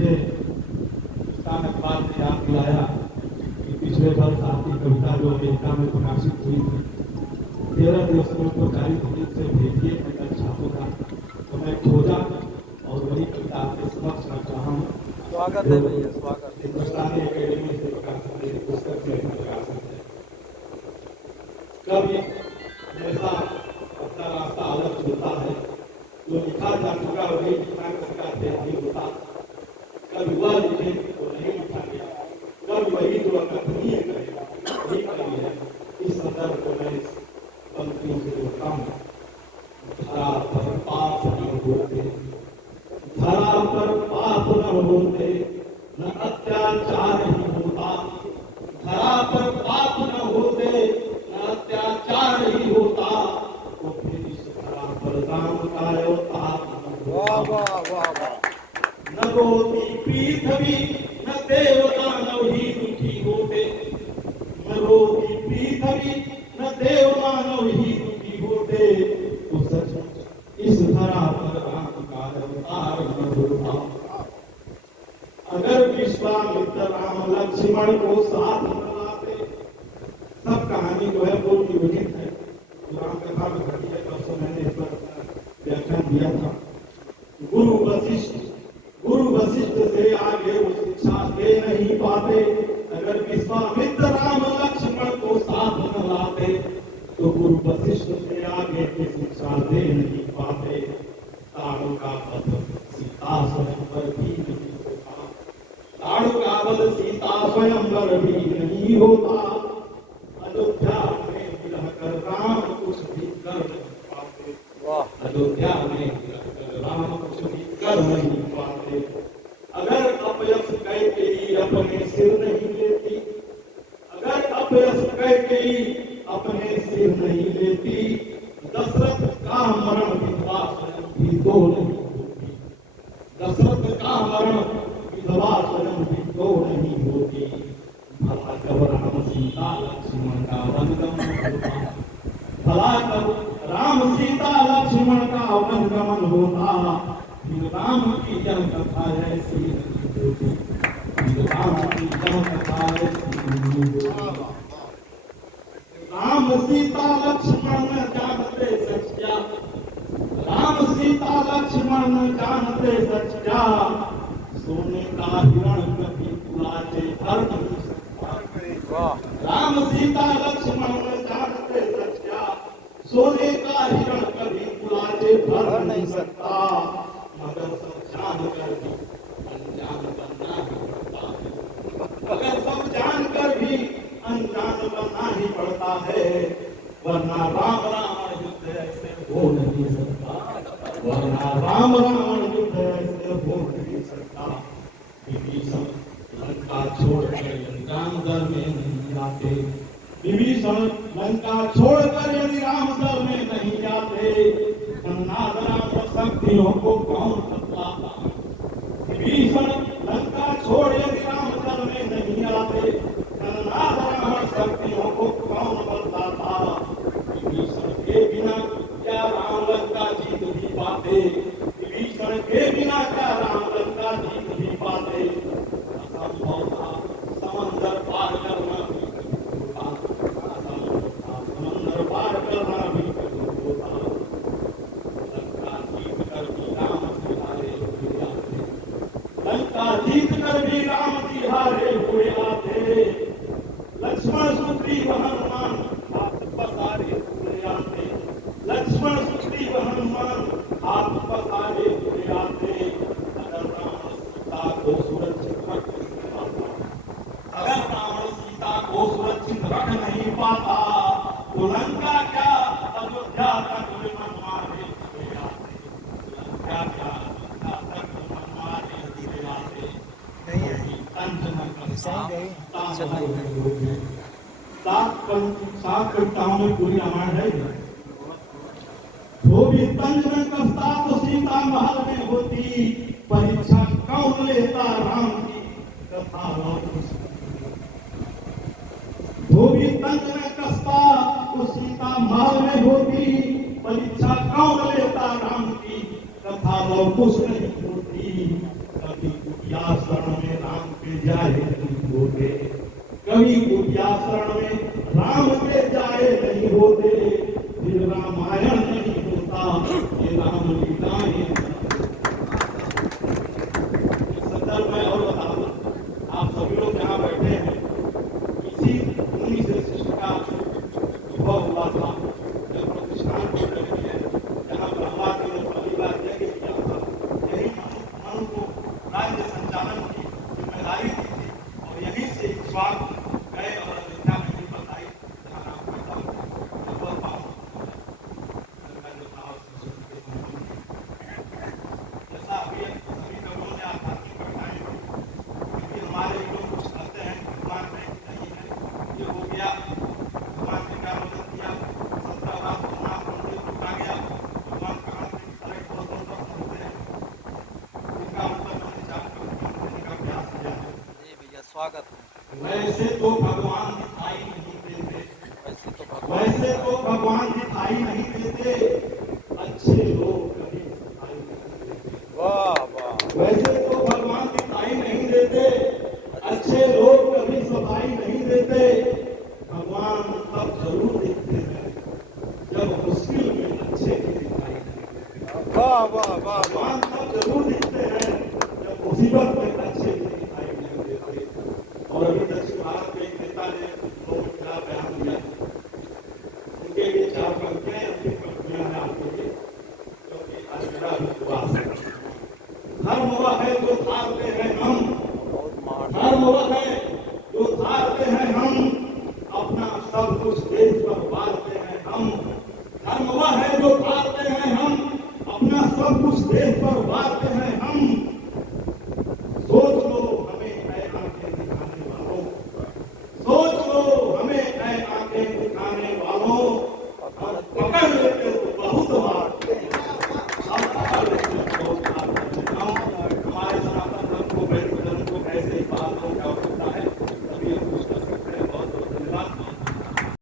मुझे हिंदुस्तान अखबार ने याद दिलाया कि पिछले वर्ष आपकी कविता जो अमेरिका में प्रकाशित हुई थी 13 दिवसों में प्रकाशित हुई से भेजिए मैं कल छापूंगा। तो मैं खोजा और वही कविता आपके समक्ष रख रहा हूँ। स्वागत है भैया, स्वागत है। हिंदुस्तानी अकेडमी से प्रकाशित है, पुस्तक से प्रकाशित है। कभी हमेशा अपना रास्ता अलग चुनता है, जो लिखा जा चुका वही लिखना उसका अध्ययन नहीं होता। कभी वह लिखे तो नहीं लिखा गया, कभी वही जो अकथनीय करेगा वही कवि है। इस संदर्भ को मैं पंक्तियों से जोड़ता हूँ। धरा पर पाप न होते, धरा पर पाप न होते, न अत्याचार ही होता। धरा पर पाप न होते, न अत्याचार ही होता, तो फिर इस धरा पर राम का अवतार न वाह होता। वाह वाह वाह। न रोती पृथ्वी न देवता न ही दुखी होते। न रोती पृथ्वी न देवता न ही दुखी होते, तो सचमुच इस धरा पर राम का अवतार न होता। अगर विश्वामित्र राम लक्ष्मण को साथ न लाते, सब कहानी जो है वो विरोधित है, राम कथा में घटी है। परसों मैंने इस पर व्याख्यान दिया था। गुरु वशिष्ठ से आगे वो शिक्षा दे नहीं पाते। अगर विश्वामित्र राम लक्ष्मण को साथ न लाते, तो गुरु वशिष्ठ से आगे की शिक्षा दे नहीं पाते। ताड़ों का वध सीता स्वयंवर भी नहीं होता। ताड़ों का वध सीता स्वयंवर भी नहीं होता। अयोध्या में विरह कर राम कुछ भी कर नहीं पाते। वाह। अयोध्या में विरह कर राम कुछ भी कर नहीं पाते। अगर अपयश कैकेयी अपने सिर नहीं लेती, अगर अपयश कैकेयी अपने सिर नहीं लेती, दशरथ का मरण विधवा स्वयं भी तो नहीं होती। दशरथ का मरण विधवा स्वयं भी तो नहीं होती। भला कब राम सीता लक्ष्मण का वनगमन होता। भला कब राम सीता लक्ष्मण का वनगमन होता। फिर राम की जन कथा ऐसी नहीं होती। फिर राम की जन कथा ऐसी नहीं होती। राम सीता लक्ष्मण न जानते सच क्या, राम सीता लक्ष्मण न जानते सच क्या, सोने का हिरण कभी तुलाचे धर नहीं सकता। राम सीता लक्ष्मण न जानते सच क्या, सोने का हिरण कभी तुलाचे भर नहीं सकता। मगर सब जान कर भी अनजान बनना ही पड़ता है। मगर सब जान कर भी अनजान बनना ही पड़ता है। वरना राम रावण युद्ध ऐसे हो नहीं सकता। वरना राम रावण युद्ध ऐसे हो नहीं सकता। विभीषण लंका छोड़कर राम दल में नहीं आते। विभीषण लंका छोड़कर यदि राम दल में नहीं जाते, अन्नाद राम शक्तियों को कौन बतलाता। विभीषण लंका छोड़ यदि राम दल में नहीं आते, अन्नाद राम शक्तियों को कौन बतलाता। विभीषण के बिना क्या राम लंका जीत भी पाते। विभीषण के बिना क्या राम लंका जीत भी पाते। असंभव था समंदर पार करना भी होता। असंभव था समंदर पार करना भी होता। लंका जीत कर भी राम तिहारे हुए आते। लंका जीत कर भी राम तिहारे हुए आते। लक्ष्मण सुग्रीव हनुमान हाथ पसारे हुए आते। लक्ष्मण सुग्रीव हनुमान हाथ पसारे हुए आते। अगर राम सीता को सुरक्षित रख नहीं पाता, अगर रावण सीता को सुरक्षित रख नहीं पाता, तो लंका क्या अयोध्या तक मनमाने हुए आते। लंका क्या अयोध्या तक मनमाने हुए आते। सात कविताओं में पूरी रामायण है। धोबी तंज में कसता तो सीता महल में होती। परीक्षा कौन लेता राम की कथा धोबी तंज में कसता तो सीता महल में होती। परीक्षा कौन लेता राम की कथा लव कुछ नहीं होती। कभी कुटिया के जाए नहीं होते, कवि कुटिया शरण में राम के जाए नहीं होते, फिर रामायण नहीं होता, ये राम लीलाएं। इस संदर्भ में और बता दूं, आप सभी लोग जहाँ बैठे हैं, इसी भूमि से शिष्ट का उद्भव हुआ था। जब प्रतिष्ठान को है जहाँ ब्रह्मा जी ने पहली बार यज्ञ किया था, यही मनु को राज्य संचालन की जिम्मेदारी दी थी, और यहीं से इक्ष्वाकु गए और अयोध्या में भी बसाई, जहाँ राम पैदा हुए। अब वह बात मैं जो था संस्कृत के संबंध में, जैसा अभी सभी कवियों ने आध्यात्मिक घटनाएं दी, क्योंकि हमारे लोग कुछ कहते हैं भगवान नहीं है, ये हो गया, भगवान ने क्या मदद किया, 17 बार सोमनाथ मंदिर टूटा गया, भगवान कहाँ से इस तरह बहुत बहुत समझते हैं। इसका मतलब मैंने चार देने का प्रयास किया है। जी भैया स्वागत है। वैसे तो भगवान दिखाई नहीं देते, वैसे तो वैसे तो भगवान दिखाई नहीं देते, अच्छे लोग कभी दिखाई नहीं देते। वाह वाह। वैसे तो भगवान दिखाई नहीं देते, अच्छे लोग कभी सफाई नहीं देते। भगवान तब जरूर दिखते हैं जब मुश्किल में अच्छे की दिखाई नहीं देते। वाह वाह वाह। भगवान तब जरूर दिखते हैं जब मुसीबत में अच्छे की दिखाई नहीं देते। और अभी दक्षिण भारत के एक नेता ने लोगों के खिलाफ बयान दिया, उनके लिए 4 पंक्तियां अंतिम पंक्तियां हैं आपके लिए, क्योंकि आज मेरा विश्वास है धर्म वह है जो थारते हैं हम, बहुत महान। धर्म वह है